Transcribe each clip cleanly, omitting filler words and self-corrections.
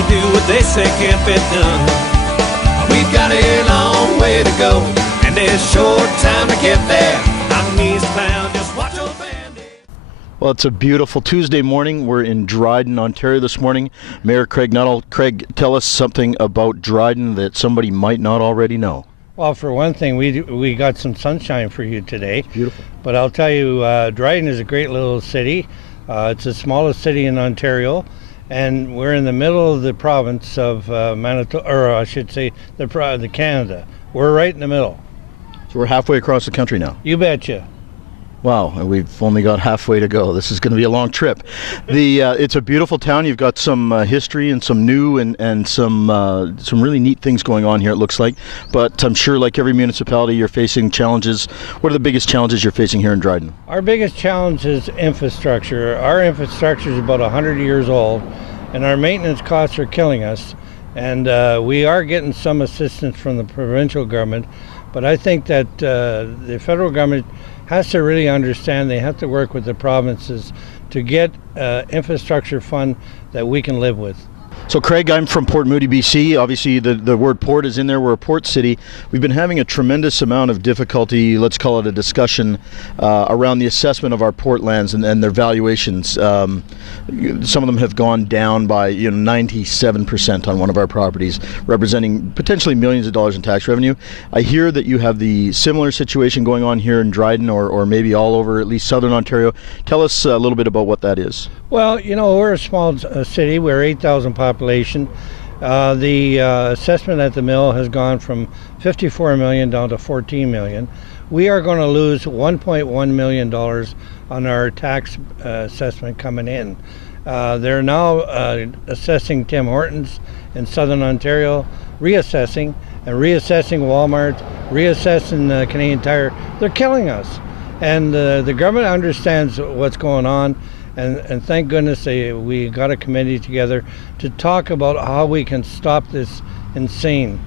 gonna do what they say can't be done. We've got a long way to go, and there's short time to get there. I'm eastbound, just watch your bandit. Well, it's a beautiful Tuesday morning. We're in Dryden, Ontario this morning. Mayor Craig Nuttall. Craig, tell us something about Dryden that somebody might not already know. Well, for one thing, we got some sunshine for you today. It's beautiful. But I'll tell you, Dryden is a great little city. It's the smallest city in Ontario, and we're in the middle of the province of Manitoba, or I should say, the Canada. We're right in the middle. So we're halfway across the country now. You betcha. Wow, and we've only got halfway to go. This is going to be a long trip. It's a beautiful town. You've got some history and some new and some really neat things going on here, it looks like. But I'm sure, like every municipality, you're facing challenges. What are the biggest challenges you're facing here in Dryden? Our biggest challenge is infrastructure. Our infrastructure is about 100 years old, and our maintenance costs are killing us. And we are getting some assistance from the provincial government, but I think that the federal government has to really understand they have to work with the provinces to get infrastructure fund that we can live with. So Craig, I'm from Port Moody, BC. Obviously the word port is in there. We're a port city. We've been having a tremendous amount of difficulty, let's call it a discussion, around the assessment of our port lands and their valuations. Some of them have gone down by 97% on one of our properties, representing potentially millions of dollars in tax revenue. I hear that you have the similar situation going on here in Dryden or maybe all over, at least southern Ontario. Tell us a little bit about what that is. Well, we're a small city. We're 8,000 population. The assessment at the mill has gone from $54 million down to $14 million. We are going to lose $1.1 million on our tax assessment coming in. They're now assessing Tim Hortons in southern Ontario, reassessing Walmart, reassessing Canadian Tire. They're killing us. And the government understands what's going on. And thank goodness we got a committee together to talk about how we can stop this insane.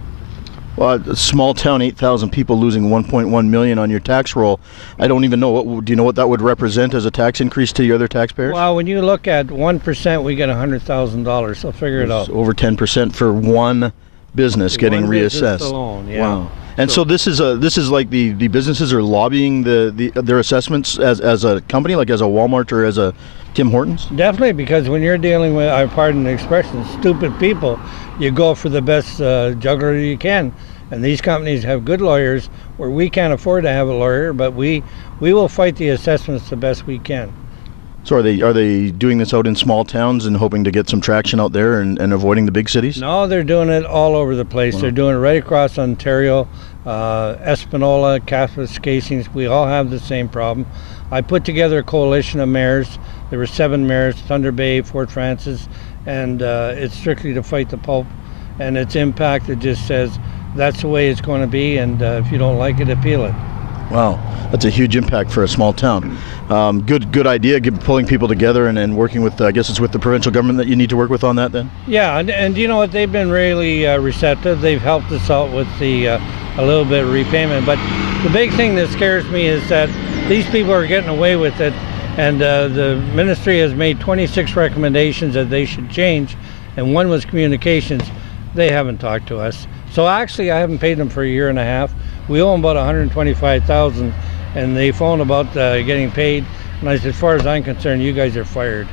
Well, a small town, 8,000 people losing 1.1 million on your tax roll. I don't even know. Do you know what that would represent as a tax increase to the other taxpayers? Well, when you look at 1%, we get $100,000. So figure it out. Over 10% for one business getting reassessed. Business alone, yeah. Wow. And so this is like the businesses are lobbying their assessments as a company, like as a Walmart or as a Tim Hortons? Definitely, because when you're dealing with, pardon the expression, stupid people, you go for the best juggler you can. And these companies have good lawyers where we can't afford to have a lawyer, but we will fight the assessments the best we can. So are they doing this out in small towns and hoping to get some traction out there and avoiding the big cities? No, they're doing it all over the place. Wow. They're doing it right across Ontario, Espanola, Kapuskasing. We all have the same problem. I put together a coalition of mayors. There were 7 mayors, Thunder Bay, Fort Francis, and it's strictly to fight the pulp. And its impact, it just says that's the way it's going to be, and if you don't like it, appeal it. Wow, that's a huge impact for a small town. Good idea, pulling people together and working with, I guess it's with the provincial government that you need to work with on that then? Yeah, and you know what, they've been really receptive. They've helped us out with a little bit of repayment. But the big thing that scares me is that these people are getting away with it, and the ministry has made 26 recommendations that they should change, and one was communications. They haven't talked to us. So actually, I haven't paid them for a year and a half. We owe them about $125,000, and they phoned about getting paid. And I said, as far as I'm concerned, you guys are fired.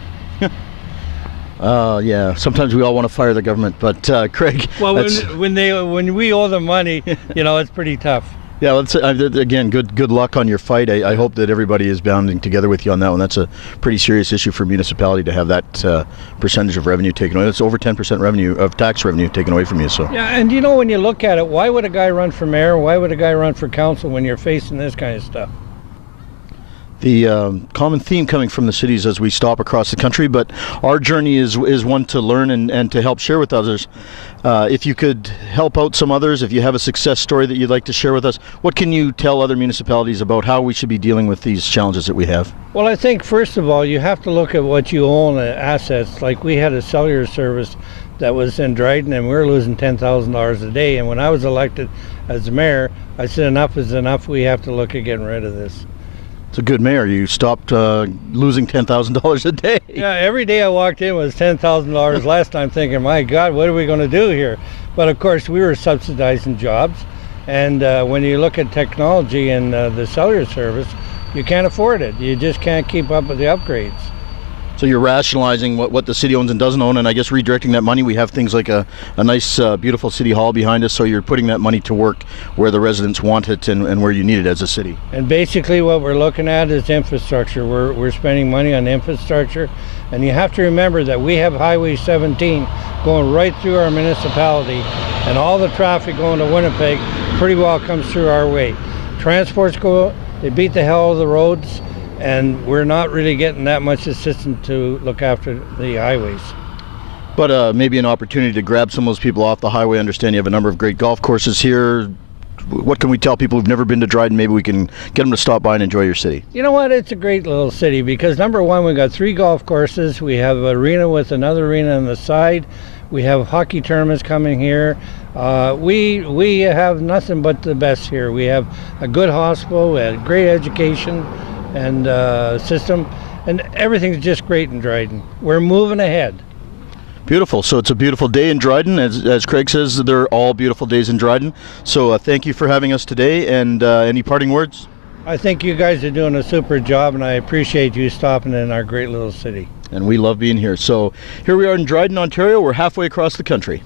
Yeah. Sometimes we all want to fire the government, but Craig. Well, when we owe them money, it's pretty tough. Yeah, again, good luck on your fight. I hope that everybody is banding together with you on that one. That's a pretty serious issue for a municipality to have that percentage of revenue taken away. It's over 10% revenue of tax revenue taken away from you. So yeah, and when you look at it, why would a guy run for mayor? Why would a guy run for council when you're facing this kind of stuff? The common theme coming from the cities as we stop across the country, but our journey is one to learn and to help share with others. If you could help out some others, if you have a success story that you'd like to share with us, what can you tell other municipalities about how we should be dealing with these challenges that we have? Well, I think first of all, you have to look at what you own, assets. Like we had a cellular service that was in Dryden, and we were losing $10,000 a day. And when I was elected as mayor, I said enough is enough. We have to look at getting rid of this. It's a good mayor. You stopped losing $10,000 a day. Yeah, every day I walked in was $10,000 last time, thinking, my God, what are we going to do here? But of course, we were subsidizing jobs. And when you look at technology and the cellular service, you can't afford it. You just can't keep up with the upgrades. So you're rationalizing what the city owns and doesn't own, and I guess redirecting that money. We have things like a nice, beautiful city hall behind us, so you're putting that money to work where the residents want it and where you need it as a city. And basically what we're looking at is infrastructure. We're spending money on infrastructure, and you have to remember that we have Highway 17 going right through our municipality, and all the traffic going to Winnipeg pretty well comes through our way. Transports go, they beat the hell out of the roads, and we're not really getting that much assistance to look after the highways. But maybe an opportunity to grab some of those people off the highway. I understand you have a number of great golf courses here. What can we tell people who've never been to Dryden? Maybe we can get them to stop by and enjoy your city. You know what? It's a great little city because, number one, we've got 3 golf courses. We have an arena with another arena on the side. We have hockey tournaments coming here. We have nothing but the best here. We have a good hospital, we have great education and system, and everything's just great in Dryden. We're moving ahead. Beautiful. So it's a beautiful day in Dryden. As Craig says, they're all beautiful days in Dryden. So thank you for having us today, and any parting words? I think you guys are doing a super job, and I appreciate you stopping in our great little city. And we love being here. So here we are in Dryden, Ontario. We're halfway across the country.